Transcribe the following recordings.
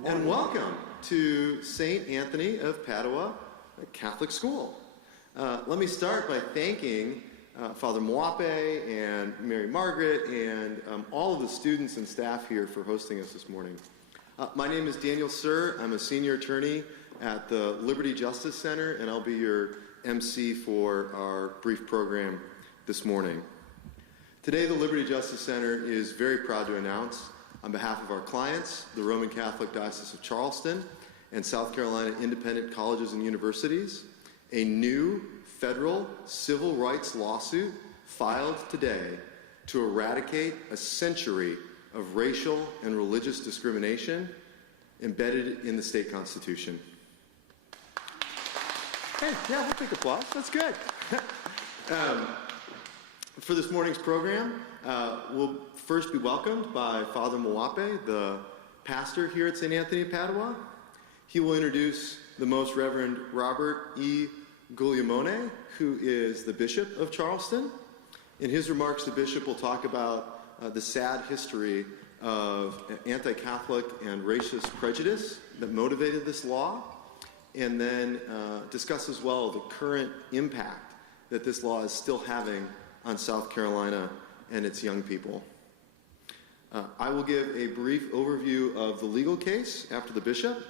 And welcome to St. Anthony of Padua Catholic School. Let me start by thanking Father Mwape and Mary Margaret and all of the students and staff here for hosting us this morning. My name is Daniel Sir. I'm a senior attorney at the Liberty Justice Center, and I'll be your MC for our brief program this morning. Today, the Liberty Justice Center is very proud to announce, on behalf of our clients, the Roman Catholic Diocese of Charleston and South Carolina Independent Colleges and Universities, a new federal civil rights lawsuit filed today to eradicate a century of racial and religious discrimination embedded in the state constitution. Hey, yeah, we'll take applause. That's good. For this morning's program, we'll first be welcomed by Father Mwape, the pastor here at St. Anthony of Padua. He will introduce the Most Reverend Robert E. Guglielmone, who is the Bishop of Charleston. In his remarks, the Bishop will talk about the sad history of anti-Catholic and racist prejudice that motivated this law, and then discuss as well the current impact that this law is still having on South Carolina and its young people. I will give a brief overview of the legal case after the bishop,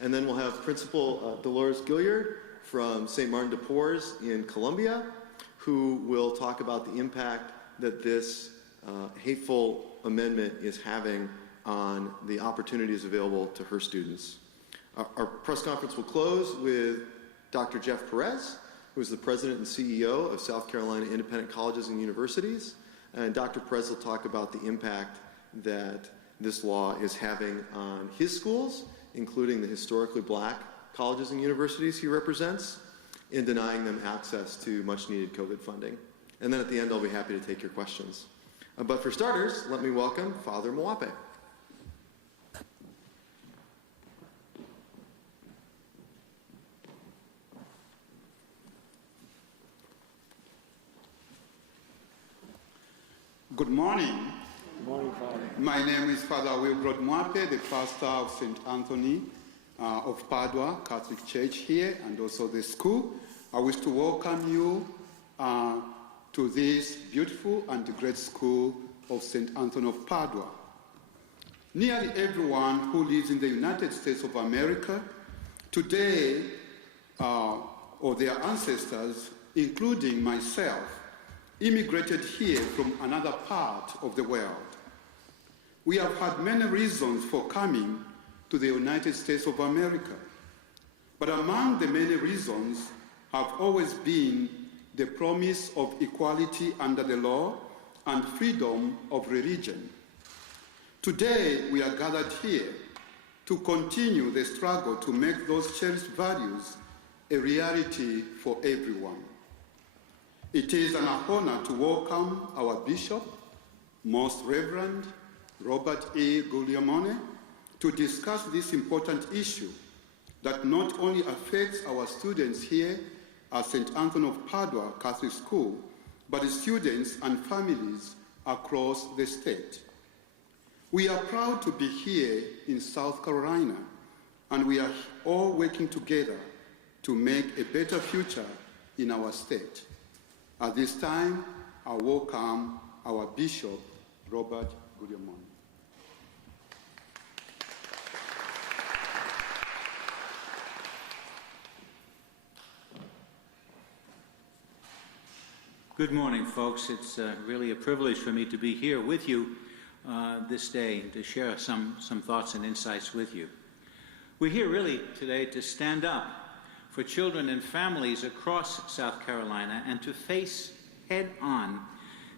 and then we'll have Principal Dolores Gilliard from St. Martin de Porres in Colombia, who will talk about the impact that this hateful amendment is having on the opportunities available to her students. Our press conference will close with Dr. Jeff Perez, who is the President and CEO of South Carolina Independent Colleges and Universities. And Dr. Perez will talk about the impact that this law is having on his schools, including the historically black colleges and universities he represents, in denying them access to much-needed COVID funding. And then at the end, I'll be happy to take your questions. But for starters, let me welcome Father Mwape. Good morning. Good morning, Father. My name is Father Wilbrod Mwape, the pastor of St. Anthony of Padua Catholic Church here and also the school. I wish to welcome you to this beautiful and great school of St. Anthony of Padua. Nearly everyone who lives in the United States of America today, or their ancestors, including myself, immigrated here from another part of the world. We have had many reasons for coming to the United States of America, but among the many reasons have always been the promise of equality under the law and freedom of religion. Today, we are gathered here to continue the struggle to make those cherished values a reality for everyone. It is an honor to welcome our Bishop, Most Reverend Robert E. Guglielmone, to discuss this important issue that not only affects our students here at St. Anthony of Padua Catholic School, but students and families across the state. We are proud to be here in South Carolina, and we are all working together to make a better future in our state. At this time, I welcome our Bishop, Robert Guglielmone. Good morning, folks. It's really a privilege for me to be here with you this day to share some thoughts and insights with you. We're here really today to stand up for children and families across South Carolina and to face head-on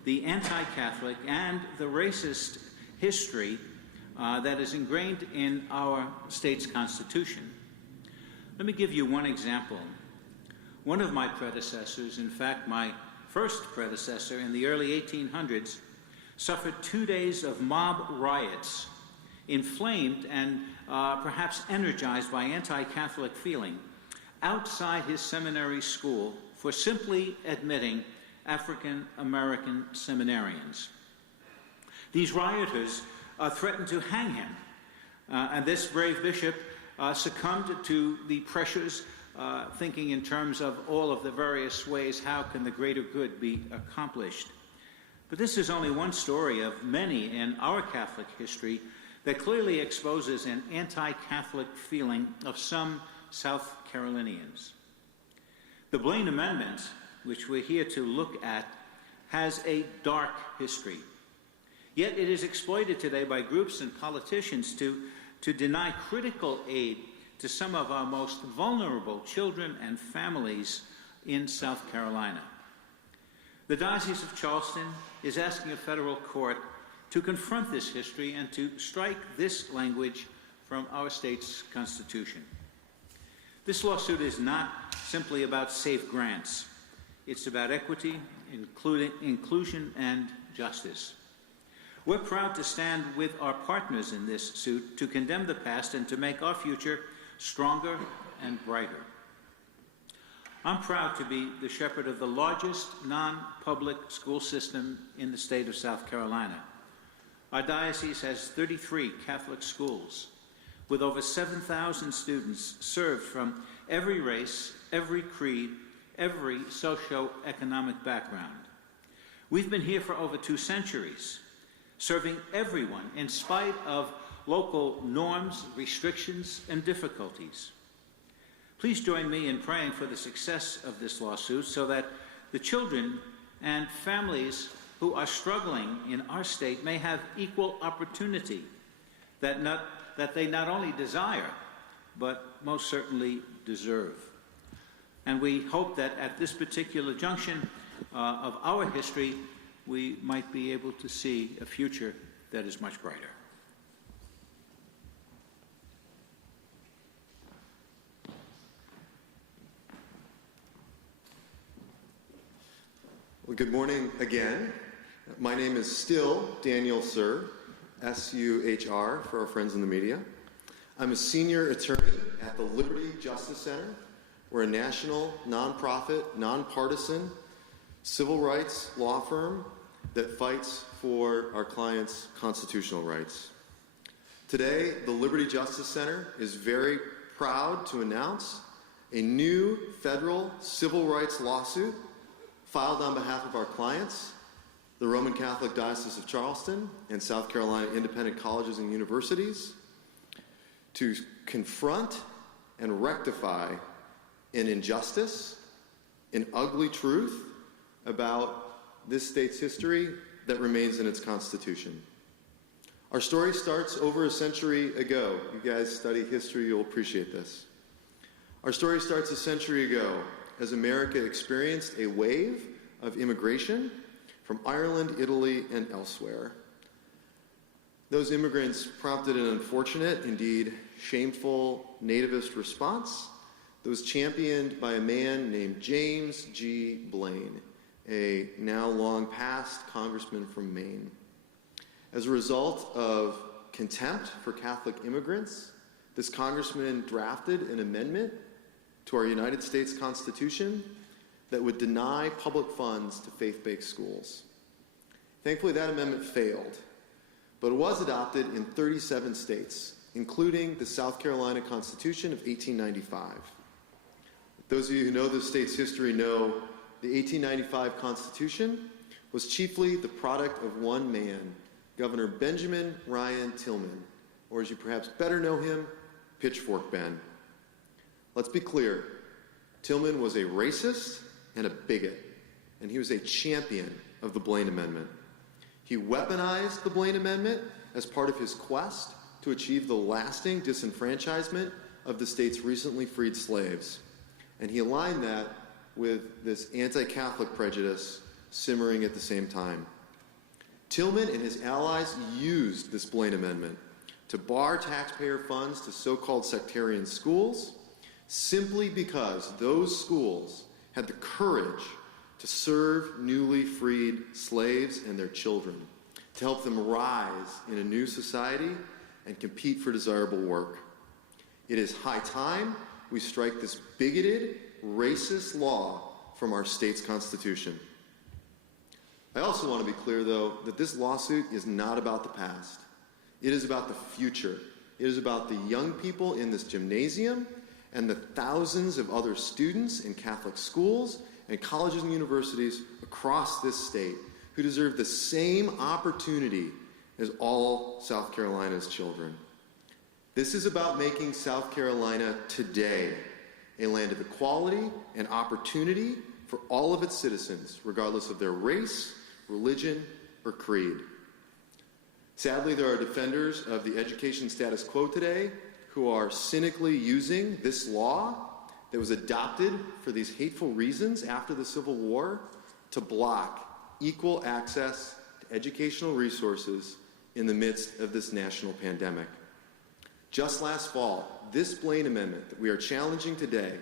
the anti-Catholic and the racist history that is ingrained in our state's constitution. Let me give you one example. One of my predecessors, in fact, my first predecessor in the early 1800s, suffered 2 days of mob riots, inflamed and perhaps energized by anti-Catholic feeling, outside his seminary school for simply admitting African-American seminarians. These rioters threatened to hang him And this brave bishop succumbed to the pressures, thinking in terms of all of the various ways how can the greater good be accomplished. But this is only one story of many in our Catholic history that clearly exposes an anti-Catholic feeling of some South Carolinians. The Blaine Amendment, which we're here to look at, has a dark history. Yet it is exploited today by groups and politicians to deny critical aid to some of our most vulnerable children and families in South Carolina. The Diocese of Charleston is asking a federal court to confront this history and to strike this language from our state's constitution. This lawsuit is not simply about safe grants. It's about equity, inclusion, and justice. We're proud to stand with our partners in this suit to condemn the past and to make our future stronger and brighter. I'm proud to be the shepherd of the largest non-public school system in the state of South Carolina. Our diocese has 33 Catholic schools with over 7,000 students served from every race, every creed, every socio-economic background. We've been here for over 2 centuries, serving everyone in spite of local norms, restrictions, and difficulties. Please join me in praying for the success of this lawsuit so that the children and families who are struggling in our state may have equal opportunity that they not only desire, but most certainly deserve. And we hope that at this particular junction of our history, we might be able to see a future that is much brighter. Well, good morning again. My name is still Daniel Suhr, S-U-H-R for our friends in the media. I'm a senior attorney at the Liberty Justice Center. We're a national, nonprofit, nonpartisan, civil rights law firm that fights for our clients' constitutional rights. Today, the Liberty Justice Center is very proud to announce a new federal civil rights lawsuit filed on behalf of our clients, the Roman Catholic Diocese of Charleston and South Carolina Independent Colleges and Universities, to confront and rectify an injustice, an ugly truth about this state's history that remains in its Constitution. Our story starts over a century ago. You guys study history, you'll appreciate this. Our story starts a century ago as America experienced a wave of immigration from Ireland, Italy, and elsewhere. Those immigrants prompted an unfortunate, indeed shameful, nativist response that was championed by a man named James G. Blaine, a now long past congressman from Maine. As a result of contempt for Catholic immigrants, this congressman drafted an amendment to our United States Constitution that would deny public funds to faith-based schools. Thankfully, that amendment failed, but it was adopted in 37 states, including the South Carolina Constitution of 1895. Those of you who know the state's history know the 1895 Constitution was chiefly the product of one man, Governor Benjamin Ryan Tillman, or as you perhaps better know him, Pitchfork Ben. Let's be clear, Tillman was a racist and a bigot, and he was a champion of the Blaine Amendment. He weaponized the Blaine Amendment as part of his quest to achieve the lasting disenfranchisement of the state's recently freed slaves. And he aligned that with this anti-Catholic prejudice simmering at the same time. Tillman and his allies used this Blaine Amendment to bar taxpayer funds to so-called sectarian schools simply because those schools had the courage to serve newly freed slaves and their children, to help them rise in a new society and compete for desirable work. It is high time we strike this bigoted, racist law from our state's constitution. I also want to be clear, though, that this lawsuit is not about the past. It is about the future. It It is about the young people in this gymnasium and the thousands of other students in Catholic schools and colleges and universities across this state who deserve the same opportunity as all South Carolina's children. This is about making South Carolina today a land of equality and opportunity for all of its citizens, regardless of their race, religion, or creed. Sadly, there are defenders of the education status quo today who are cynically using this law that was adopted for these hateful reasons after the Civil War to block equal access to educational resources in the midst of this national pandemic. Just last fall, this Blaine Amendment that we are challenging today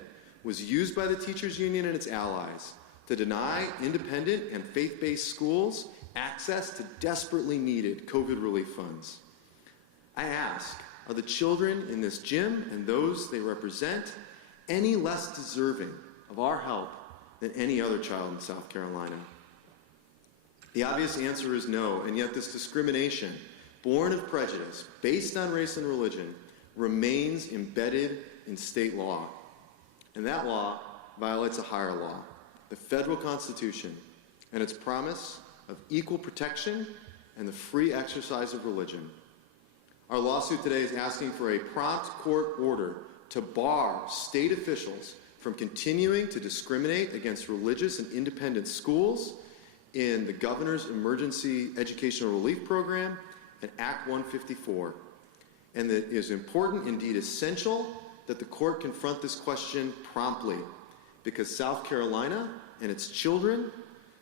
was used by the Teachers Union and its allies to deny independent and faith-based schools access to desperately needed COVID relief funds. I ask, are the children in this gym and those they represent any less deserving of our help than any other child in South Carolina? The obvious answer is no, and yet this discrimination, born of prejudice, based on race and religion, remains embedded in state law. And that law violates a higher law, the federal Constitution, and its promise of equal protection and the free exercise of religion. Our lawsuit today is asking for a prompt court order to bar state officials from continuing to discriminate against religious and independent schools in the Governor's Emergency Educational Relief Program and Act 154. And that it is important, indeed essential, that the court confront this question promptly, because South Carolina and its children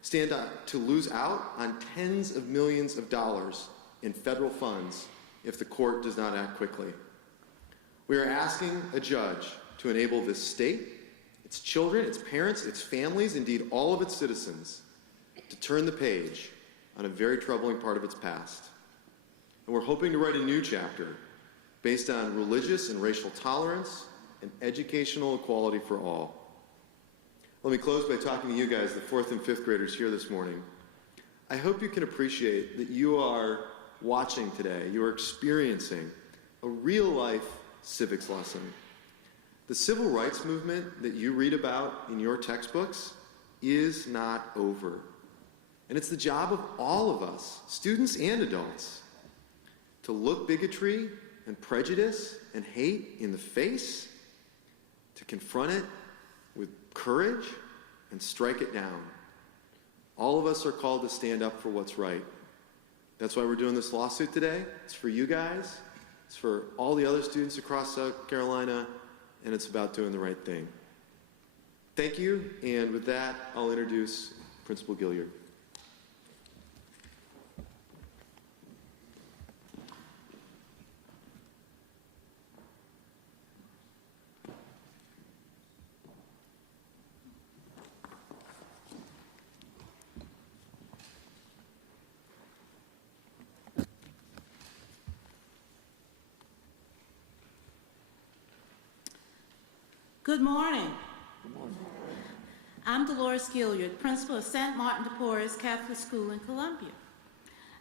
stand to lose out on tens of millions of dollars in federal funds if the court does not act quickly. We are asking a judge to enable this state, its children, its parents, its families, indeed all of its citizens, to turn the page on a very troubling part of its past. And we're hoping to write a new chapter based on religious and racial tolerance and educational equality for all. Let me close by talking to you guys, the 4th and 5th graders here this morning. I hope you can appreciate that you are watching today, you are experiencing a real-life civics lesson. The civil rights movement that you read about in your textbooks is not over. And it's the job of all of us, students and adults, to look bigotry and prejudice and hate in the face, to confront it with courage and strike it down. All of us are called to stand up for what's right. That's why we're doing this lawsuit today. It's for you guys, it's for all the other students across South Carolina, and it's about doing the right thing. Thank you, and with that, I'll introduce Principal Gilliard. Good morning. Good morning. I'm Dolores Gilliard, principal of St. Martin de Porres Catholic School in Columbia.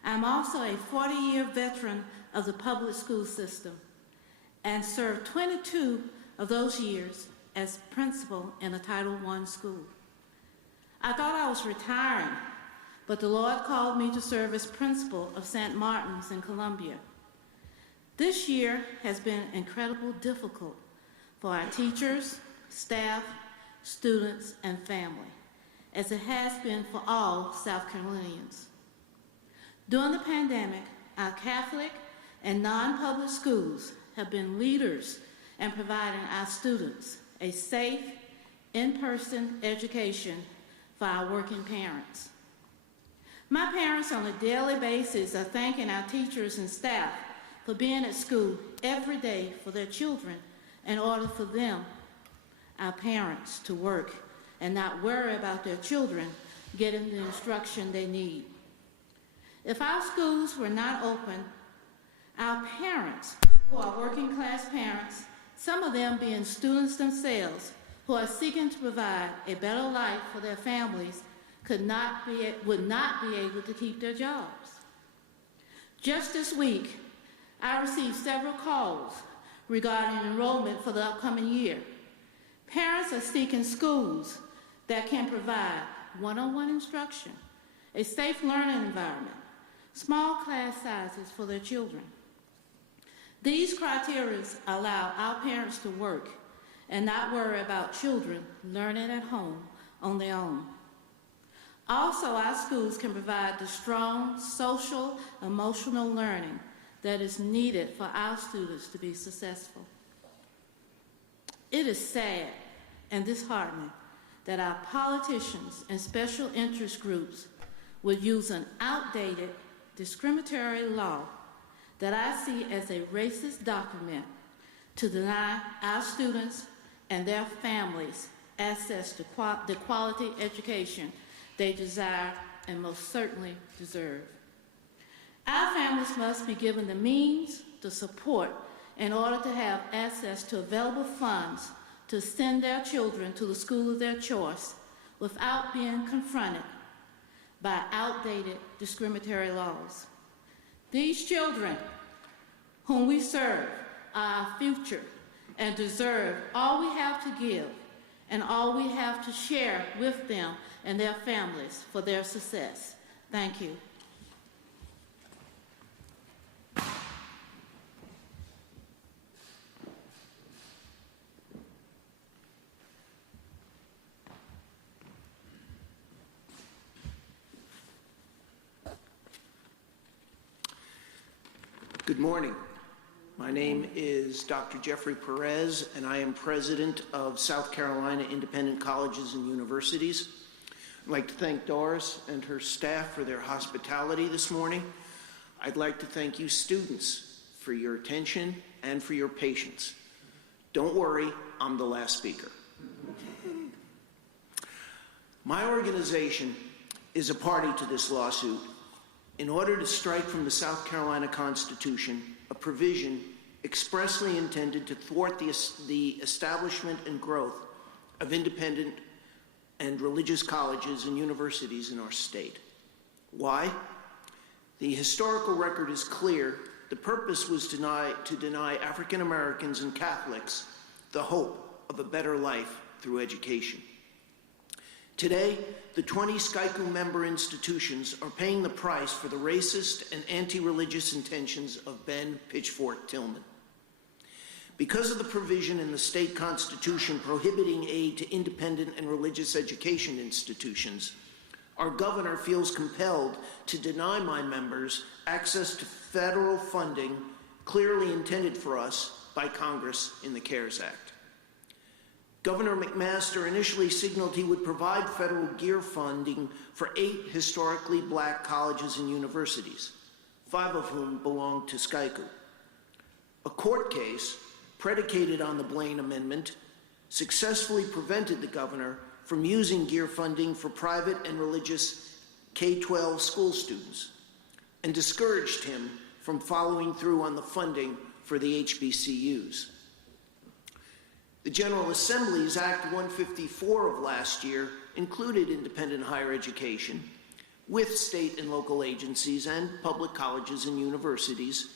I'm also a 40-year veteran of the public school system and served 22 of those years as principal in a Title I school. I thought I was retiring, but the Lord called me to serve as principal of St. Martin's in Columbia. This year has been incredibly difficult for our teachers, staff, students, and family, as it has been for all South Carolinians. During the pandemic, our Catholic and non-public schools have been leaders in providing our students a safe, in-person education for our working parents. My parents on a daily basis are thanking our teachers and staff for being at school every day for their children in order for them, our parents, to work and not worry about their children getting the instruction they need. If our schools were not open, our parents, who are working class parents, some of them being students themselves, who are seeking to provide a better life for their families, would not be able to keep their jobs. Just this week, I received several calls regarding enrollment for the upcoming year. Parents are seeking schools that can provide one-on-one instruction, a safe learning environment, small class sizes for their children. These criteria allow our parents to work and not worry about children learning at home on their own. Also, our schools can provide the strong social, emotional learning that is needed for our students to be successful. It is sad and disheartening that our politicians and special interest groups would use an outdated, discriminatory law that I see as a racist document to deny our students and their families access to the quality education they desire and most certainly deserve. Our families must be given the means, the support, in order to have access to available funds to send their children to the school of their choice without being confronted by outdated discriminatory laws. These children whom we serve are our future and deserve all we have to give and all we have to share with them and their families for their success. Thank you. Good morning. My name is Dr. Jeffrey Perez, and I am president of South Carolina Independent Colleges and Universities. I'd like to thank Doris and her staff for their hospitality this morning. I'd like to thank you students for your attention and for your patience. Don't worry, I'm the last speaker. My organization is a party to this lawsuit in order to strike from the South Carolina Constitution a provision expressly intended to thwart the establishment and growth of independent and religious colleges and universities in our state. Why? The historical record is clear. The purpose was to deny African Americans and Catholics the hope of a better life through education. Today, the 20 SCICU member institutions are paying the price for the racist and anti-religious intentions of Ben Pitchfork Tillman. Because of the provision in the state constitution prohibiting aid to independent and religious education institutions, our governor feels compelled to deny my members access to federal funding clearly intended for us by Congress in the CARES Act. Governor McMaster initially signaled he would provide federal gear funding for 8 historically black colleges and universities, 5 of whom belong to SCICU. A court case predicated on the Blaine Amendment successfully prevented the governor from using gear funding for private and religious K-12 school students and discouraged him from following through on the funding for the HBCUs. The General Assembly's Act 154 of last year included independent higher education with state and local agencies and public colleges and universities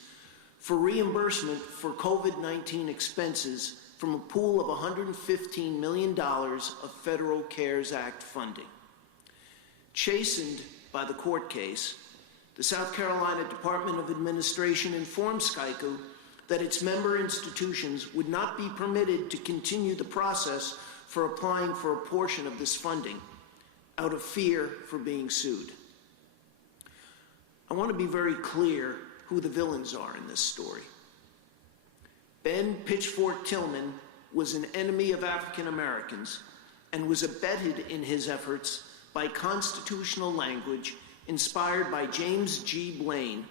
for reimbursement for COVID-19 expenses from a pool of $115 million of federal CARES Act funding. Chastened by the court case, the South Carolina Department of Administration informed SCICU that its member institutions would not be permitted to continue the process for applying for a portion of this funding out of fear for being sued. I want to be very clear who the villains are in this story. Ben Pitchfork Tillman was an enemy of African Americans and was abetted in his efforts by constitutional language inspired by James G. Blaine,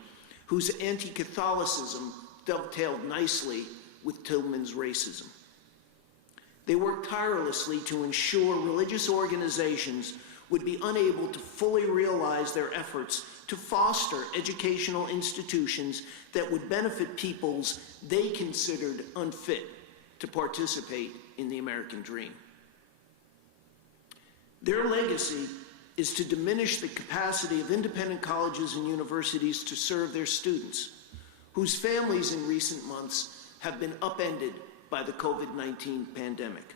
whose anti-Catholicism dovetailed nicely with Tillman's racism. They worked tirelessly to ensure religious organizations would be unable to fully realize their efforts to foster educational institutions that would benefit peoples they considered unfit to participate in the American dream. Their legacy is to diminish the capacity of independent colleges and universities to serve their students, whose families in recent months have been upended by the COVID-19 pandemic.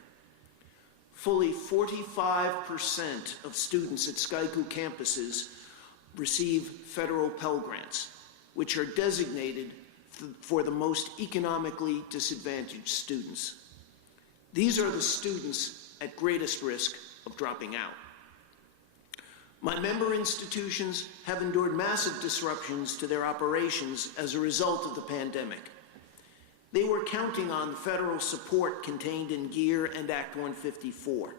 Fully 45% of students at Skyku campuses receive federal Pell Grants, which are designated for the most economically disadvantaged students. These are the students at greatest risk of dropping out. My member institutions have endured massive disruptions to their operations as a result of the pandemic. They were counting on the federal support contained in GEAR and Act 154,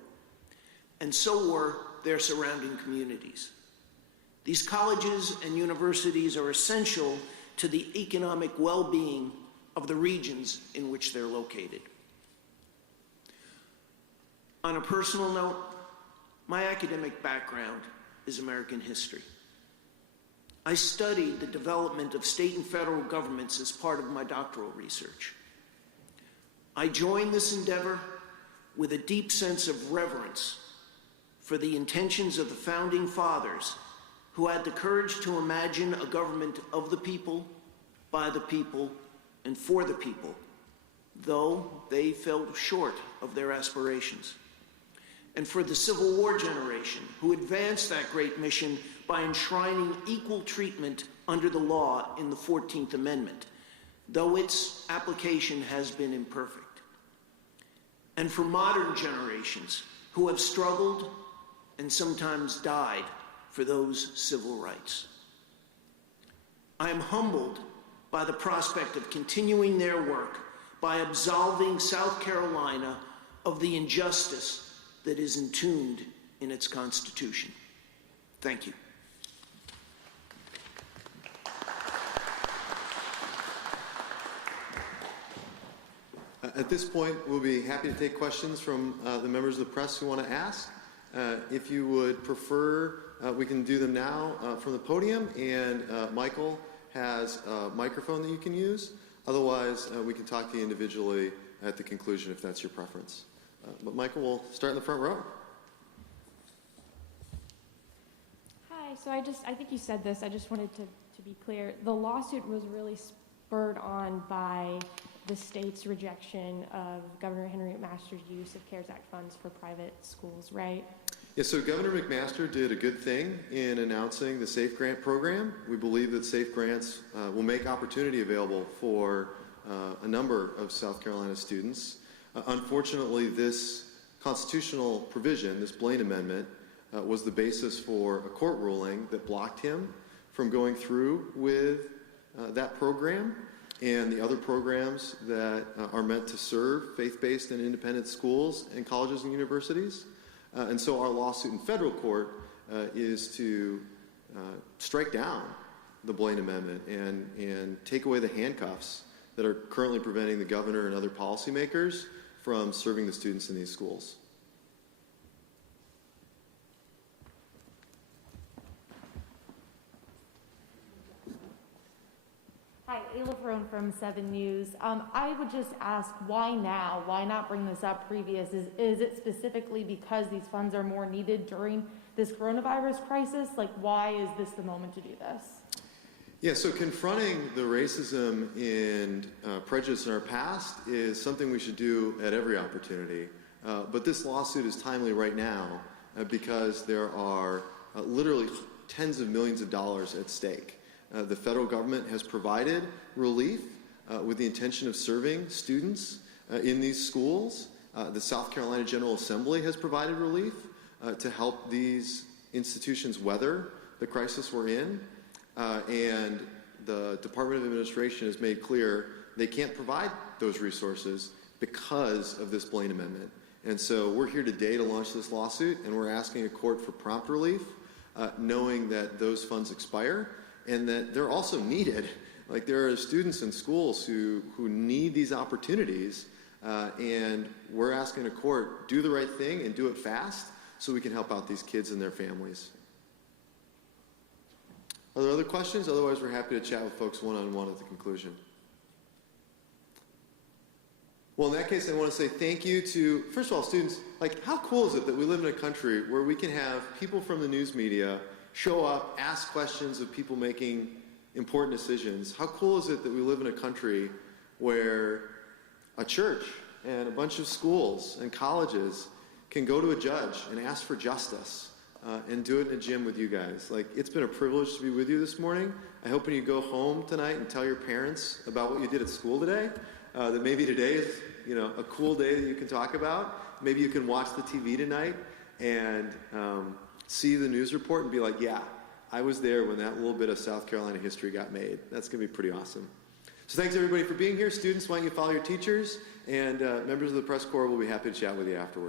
and so were their surrounding communities. These colleges and universities are essential to the economic well-being of the regions in which they're located. On a personal note, my academic background is American history. I studied the development of state and federal governments as part of my doctoral research. I joined this endeavor with a deep sense of reverence for the intentions of the founding fathers who had the courage to imagine a government of the people, by the people, and for the people, though they fell short of their aspirations. And for the Civil War generation, who advanced that great mission by enshrining equal treatment under the law in the 14th Amendment, though its application has been imperfect. And for modern generations, who have struggled and sometimes died for those civil rights. I am humbled by the prospect of continuing their work by absolving South Carolina of the injustice that is entombed in its Constitution. Thank you. At this point, we'll be happy to take questions from the members of the press who want to ask. If you would prefer, we can do them now from the podium, and Michael has a microphone that you can use. Otherwise, we can talk to you individually at the conclusion if that's your preference. But Michael, we'll start in the front row. Hi, so I think you said this, I just wanted to be clear. The lawsuit was really spurred on by the state's rejection of Governor Henry McMaster's use of CARES Act funds for private schools, right? Yeah, so Governor McMaster did a good thing in announcing the SAFE Grant program. We believe that SAFE Grants will make opportunity available for a number of South Carolina students. Unfortunately, this constitutional provision, this Blaine Amendment, was the basis for a court ruling that blocked him from going through with that program and the other programs that are meant to serve faith-based and independent schools and colleges and universities. And so our lawsuit in federal court is to strike down the Blaine Amendment and take away the handcuffs that are currently preventing the governor and other policymakers from serving the students in these schools. Hi, Ayla Ferone from 7 News. I would just ask, why now? Why not bring this up previous? Is it specifically because these funds are more needed during this coronavirus crisis? Like, why is this the moment to do this? Yeah, so confronting the racism and prejudice in our past is something we should do at every opportunity. But this lawsuit is timely right now because there are literally tens of millions of dollars at stake. The federal government has provided relief with the intention of serving students in these schools. The South Carolina General Assembly has provided relief to help these institutions weather the crisis we're in. And the Department of Administration has made clear they can't provide those resources because of this Blaine Amendment. And so we're here today to launch this lawsuit, and we're asking a court for prompt relief, knowing that those funds expire and that they're also needed. Like, there are students in schools who need these opportunities, and we're asking a court, do the right thing and do it fast so we can help out these kids and their families. Are there other questions? Otherwise, we're happy to chat with folks one-on-one at the conclusion. Well, in that case, I want to say thank you to, first of all, students. Like, how cool is it that we live in a country where we can have people from the news media show up, ask questions of people making important decisions. How cool is it that we live in a country where a church and a bunch of schools and colleges can go to a judge and ask for justice and do it in a gym with you guys? Like, it's been a privilege to be with you this morning. I hope when you go home tonight and tell your parents about what you did at school today, that maybe today is, a cool day that you can talk about. Maybe you can watch the TV tonight and see the news report and be like, yeah, I was there when that little bit of South Carolina history got made. That's going to be pretty awesome. So thanks, everybody, for being here. Students, why don't you follow your teachers? And members of the press corps will be happy to chat with you afterwards.